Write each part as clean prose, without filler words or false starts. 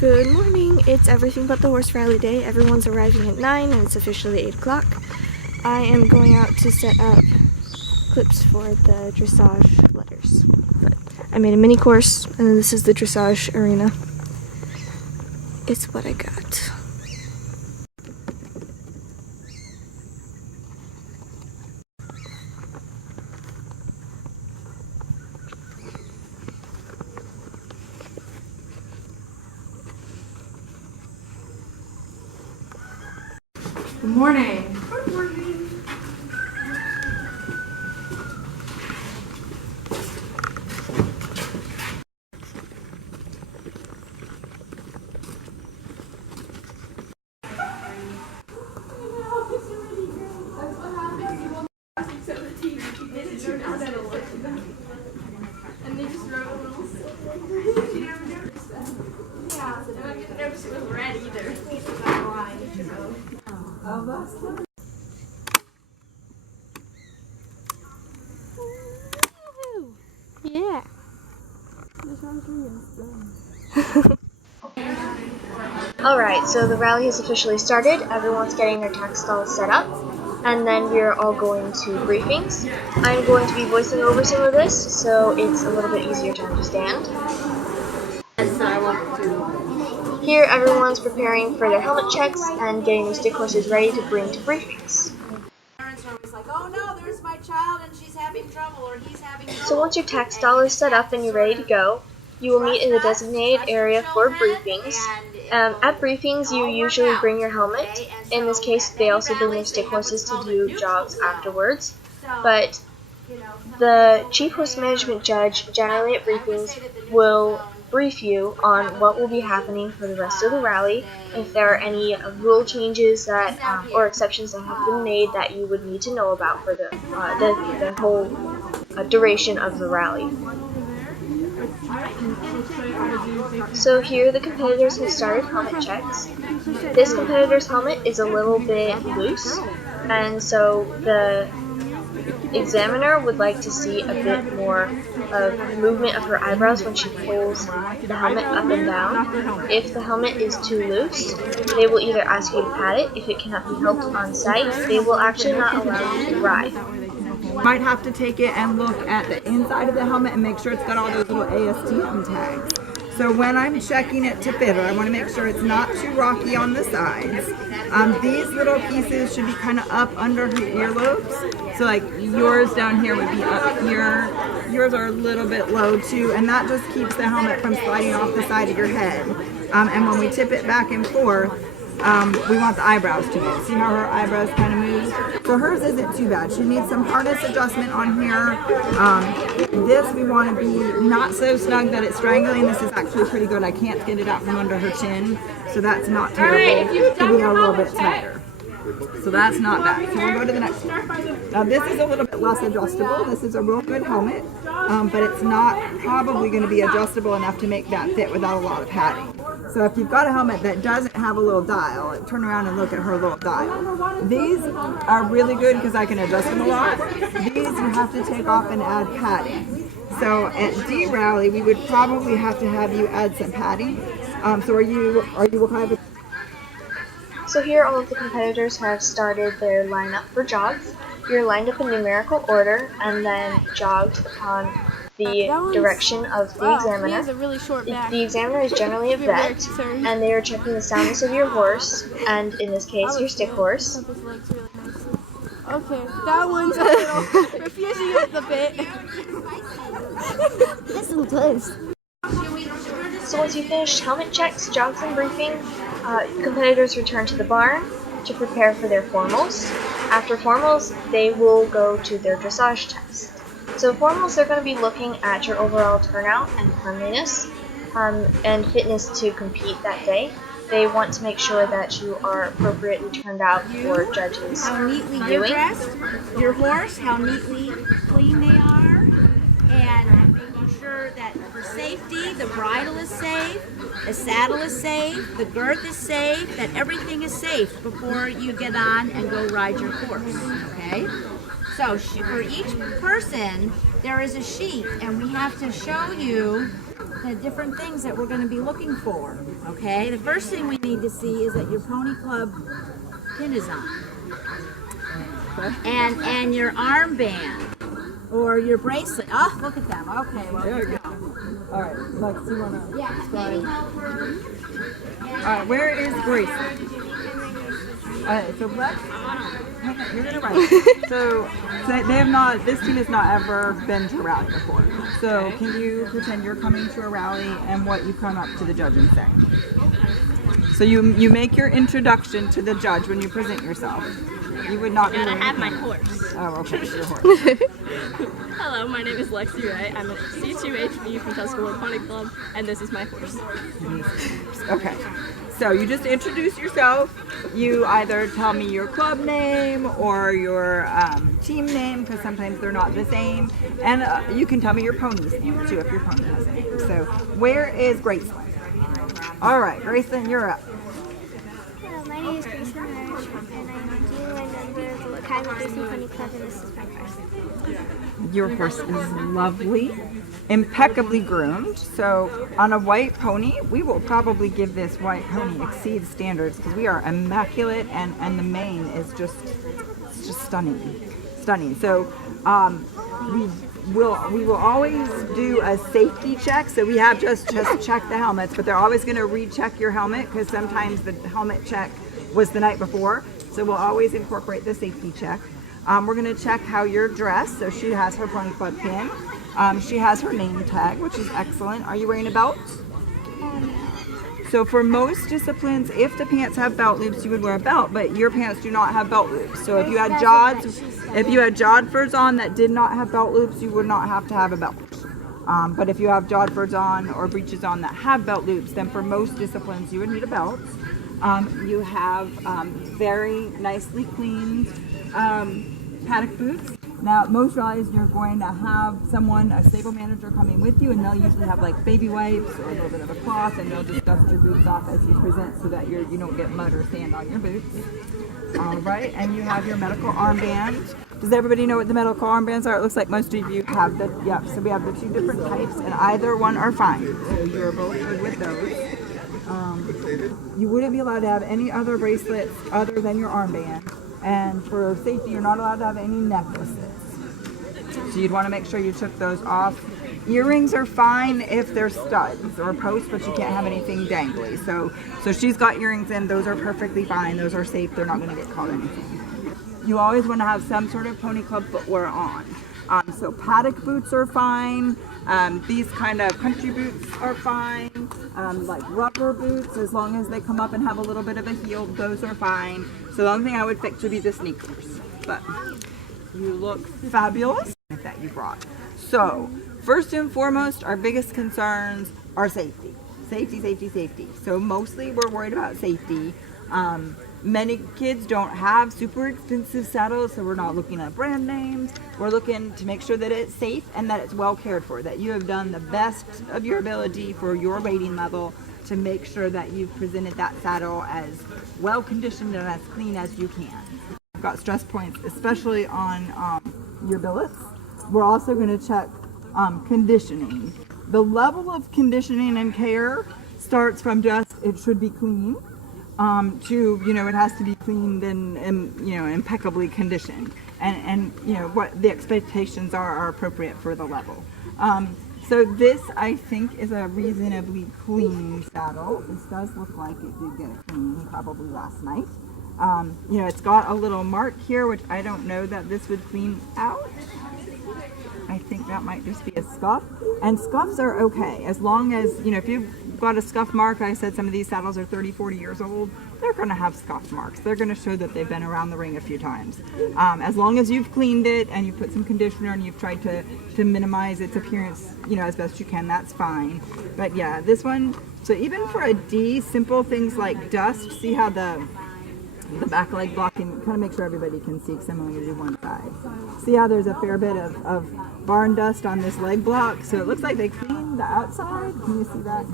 Good morning, it's everything but the horse rally day. Everyone's arriving at 9 and it's officially 8 o'clock. I am going out to set up clips for the dressage letters. But I made a mini course and this is the dressage arena. It's what I got. Good morning. Good morning. And they just wrote a little story. She never noticed that. Yeah, so I didn't notice it was red either. Oh, that's good. Yeah. Alright, so the rally has officially started. Everyone's getting their tack stalls set up. And then we're all going to briefings. I'm going to be voicing over some of this, so it's a little bit easier to understand. Here, everyone's preparing for their helmet checks and getting their stick horses ready to bring to briefings. Parents are always like, oh no, there's my child and she's having trouble or he's having trouble. So once your tack stall is set up and you're ready to go, you will meet in the designated area for briefings. At briefings, you usually bring your helmet. In this case, they also bring their stick horses to do jogs afterwards. But the chief horse management judge, generally at briefings, will brief you on what will be happening for the rest of the rally, if there are any rule changes that or exceptions that have been made that you would need to know about for the whole duration of the rally. So here the competitors have started helmet checks. This competitor's helmet is a little bit loose, and so the examiner would like to see a bit more of movement of her eyebrows when she pulls the helmet up and down. If the helmet is too loose, they will either ask you to pat it. If it cannot be helped on site, they will actually not allow you to ride. Might have to take it and look at the inside of the helmet and make sure it's got all those little ASTM tags. So when I'm checking it to fit her, I want to make sure it's not too rocky on the sides. These little pieces should be kind of up under her earlobes. So like yours down here would be up here. Yours are a little bit low too, and that just keeps the helmet from sliding off the side of your head. And when we tip it back and forth, we want the eyebrows to move. See how her eyebrows kind of move? So hers isn't too bad. She needs some harness adjustment on here. This we want to be not so snug that it's strangling. This is actually pretty good. I can't get it out from under her chin, so that's not terrible. It could be a little bit tighter. So that's not bad. So we'll go to the next one. Now this is a little bit less adjustable. This is a real good helmet, but it's not probably going to be adjustable enough to make that fit without a lot of padding. So if you've got a helmet that doesn't have a little dial, turn around and look at her little dial. These are really good because I can adjust them a lot. These you have to take off and add padding. So at D Rally, we would probably have to have you add some padding. So are you okay with? So here all of the competitors have started their lineup for jogs. You're lined up in numerical order and then jogged upon the direction of the examiner. He has a really short back. The examiner is generally a vet, and they are checking the soundness of your horse, and in this case, your stick horse. Okay, that one's a little refusing of the bit. This is close. So once you finish helmet checks, jogs, and briefing, competitors return to the barn to prepare for their formals. After formals, they will go to their dressage test. So formals, they're going to be looking at your overall turnout and cleanliness and fitness to compete that day. They want to make sure that you are appropriately turned out for judges. How neatly you're dressed, your horse, how neatly clean they are, and making sure that for safety, the bridle is safe, the saddle is safe, the girth is safe, that everything is safe before you get on and go ride your horse, okay? So for each person, there is a sheet, and we have to show you the different things that we're going to be looking for. Okay, the first thing we need to see is that your pony club pin is on, and your armband or your bracelet. Oh, look at them. Okay, well, There you go. All right, Lex, you want to describe? All right, where is Grace? All right, so Lex, you're gonna write. So they have not. This team has not ever been to a rally before. So can you pretend you're coming to a rally and what you come up to the judge and say? So you make your introduction to the judge when you present yourself. You would not be. And I have my horse. Oh, okay, your horse. Hello, my name is Lexi Ray. I'm a C2HB from Tuscaloosa Pony Club, and this is my horse. Okay, so you just introduce yourself. You either tell me your club name or your team name, because sometimes they're not the same. And you can tell me your pony's name too, if your pony has a name. So where is Graceland? All right, Graceland, you're up. Hello, my name is Grace Marsh, and I'm a junior member of the Wakaiwa Disney Pony Club, and this is my horse. Your horse is lovely, impeccably groomed. So on a white pony, we will probably give this white pony exceed standards because we are immaculate, and the mane is just stunning. So we will always do a safety check. So we have just check the helmets, but they're always going to recheck your helmet because sometimes the helmet check was the night before. So we'll always incorporate the safety check. We're going to check how you're dressed. So she has her pony club pin. She has her name tag, which is excellent. Are you wearing a belt? So for most disciplines, if the pants have belt loops, you would wear a belt, but your pants do not have belt loops. So if you had Jodfords on that did not have belt loops, you would not have to have a belt. But if you have Jodfords on or breeches on that have belt loops, then for most disciplines, you would need a belt. You have very nicely cleaned paddock boots. Now, most rallies, you're going to have someone, a stable manager, coming with you, and they'll usually have like baby wipes or a little bit of a cloth, and they'll just dust your boots off as you present so that you don't get mud or sand on your boots. All right, and you have your medical armband. Does everybody know what the medical armbands are? It looks like most of you have the, yep, so we have the two different types, and either one are fine. So you're both good with those. You wouldn't be allowed to have any other bracelets other than your armband. And for safety, you're not allowed to have any necklaces. So you'd want to make sure you took those off. Earrings are fine if they're studs or posts, but you can't have anything dangly. So she's got earrings in. Those are perfectly fine. Those are safe. They're not going to get caught anything. You always want to have some sort of pony club footwear on. So paddock boots are fine. These kind of country boots are fine. Like rubber boots, as long as they come up and have a little bit of a heel, those are fine. So the only thing I would fix would be the sneakers. But you look fabulous that you brought. So first and foremost, our biggest concerns are safety. Safety. So mostly we're worried about safety. Many kids don't have super expensive saddles, so we're not looking at brand names. We're looking to make sure that it's safe and that it's well cared for, that you have done the best of your ability for your rating level to make sure that you've presented that saddle as well conditioned and as clean as you can. I've got stress points, especially on your billets. We're also going to check conditioning. The level of conditioning and care starts from just it should be clean. To, it has to be cleaned and impeccably conditioned. And what the expectations are appropriate for the level. So this, I think, is a reasonably clean saddle. This does look like it did get clean probably last night. It's got a little mark here, which I don't know that this would clean out. I think that might just be a scuff. And scuffs are okay, as long as, if you've got a scuff mark, I said some of these saddles are 30, 40 years old, they're going to have scuff marks. They're going to show that they've been around the ring a few times. As long as you've cleaned it and you put some conditioner and you've tried to minimize its appearance, as best you can, that's fine. But yeah, this one, so even for a D, simple things like dust, see how the back leg blocking, kind of make sure everybody can see because I'm only going to do one side. See how there's a fair bit of barn dust on this leg block? So it looks like they cleaned the outside. Can you see that?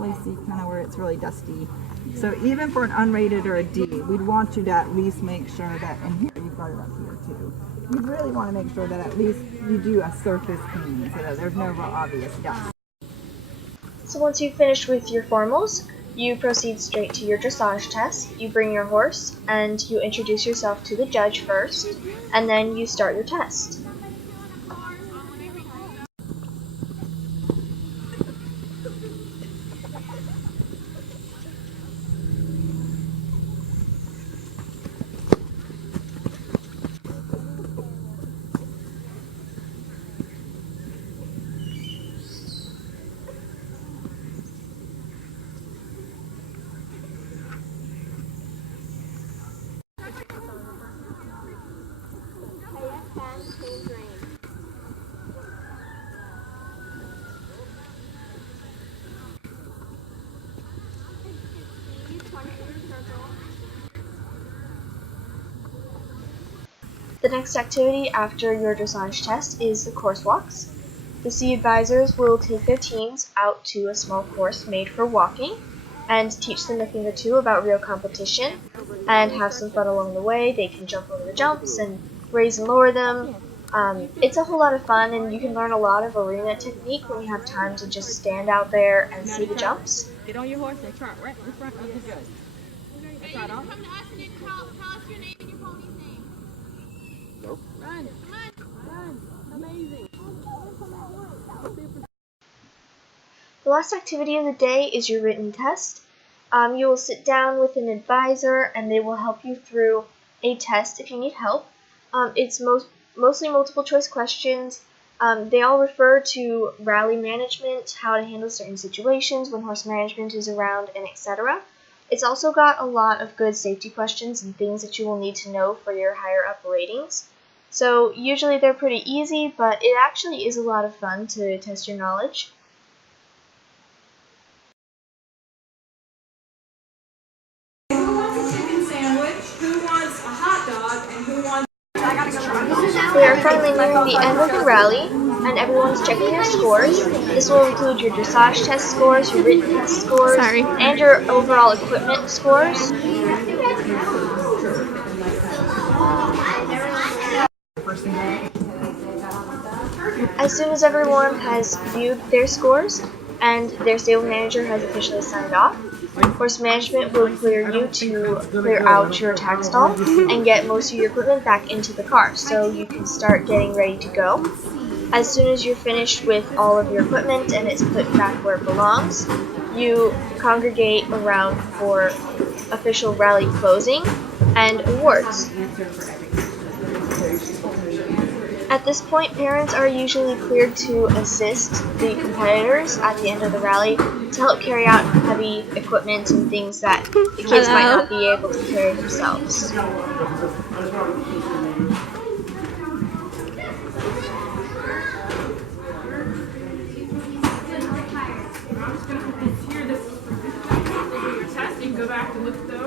You see kind of where it's really dusty. So even for an unrated or a D, we'd want you to at least make sure that, and here you've got it up here too. You'd really want to make sure that at least you do a surface cleaning so that there's no real obvious dust. So once you've finished with your formals, you proceed straight to your dressage test. You bring your horse and you introduce yourself to the judge first, and then you start your test. The next activity after your dressage test is the course walks. The C advisors will take their teams out to a small course made for walking and teach them a thing or two about real competition and have some fun along the way. They can jump over the jumps and raise and lower them. It's a whole lot of fun, and you can learn a lot of arena technique when you have time to just stand out there and see the jumps. Get on your horse and trot right in front of the judge. Hey, come to us and then tell us your name and your pony's name. Nope. Run. Run. Amazing. The last activity of the day is your written test. You will sit down with an advisor and they will help you through a test if you need help. It's mostly multiple choice questions. They all refer to rally management, how to handle certain situations when horse management is around, and etc. It's also got a lot of good safety questions and things that you will need to know for your higher up ratings. So usually they're pretty easy, but it actually is a lot of fun to test your knowledge. Who wants a chicken sandwich? Who wants a hot dog? And who wants... We are finally nearing the end of the rally, and everyone's checking their scores. This will include your dressage test scores, your written test scores, and your overall equipment scores. As soon as everyone has viewed their scores and their stable manager has officially signed off, horse management will clear you to clear out your tack stall and get most of your equipment back into the car so you can start getting ready to go. As soon as you're finished with all of your equipment and it's put back where it belongs, you congregate around for official rally closing and awards. At this point, parents are usually cleared to assist the competitors at the end of the rally to help carry out heavy equipment and things that the kids might not be able to carry themselves. Go back and look at those.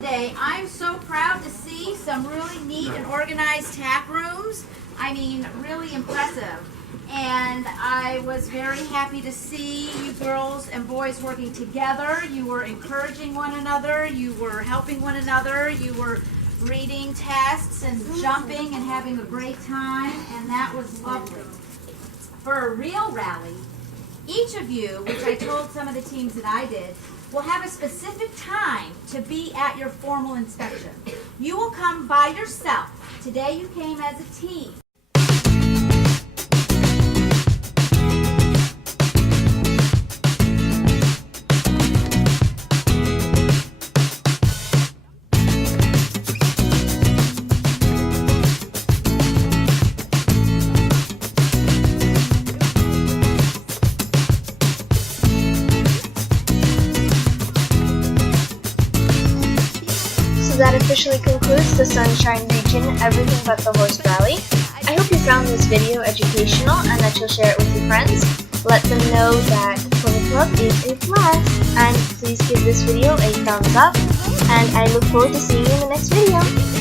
Today, I'm so proud to see some really neat and organized tack rooms. I mean, really impressive. And I was very happy to see you girls and boys working together. You were encouraging one another, you were helping one another, you were reading tests and jumping and having a great time, and that was lovely. For a real rally, each of you, which I told some of the teams that I did, will have a specific time to be at your formal inspection. You will come by yourself. Today you came as a team. So that officially concludes the Sunshine Region Everything But the Horse Rally. I hope you found this video educational and that you'll share it with your friends. Let them know that Pony Club is a blast, and please give this video a thumbs up, and I look forward to seeing you in the next video.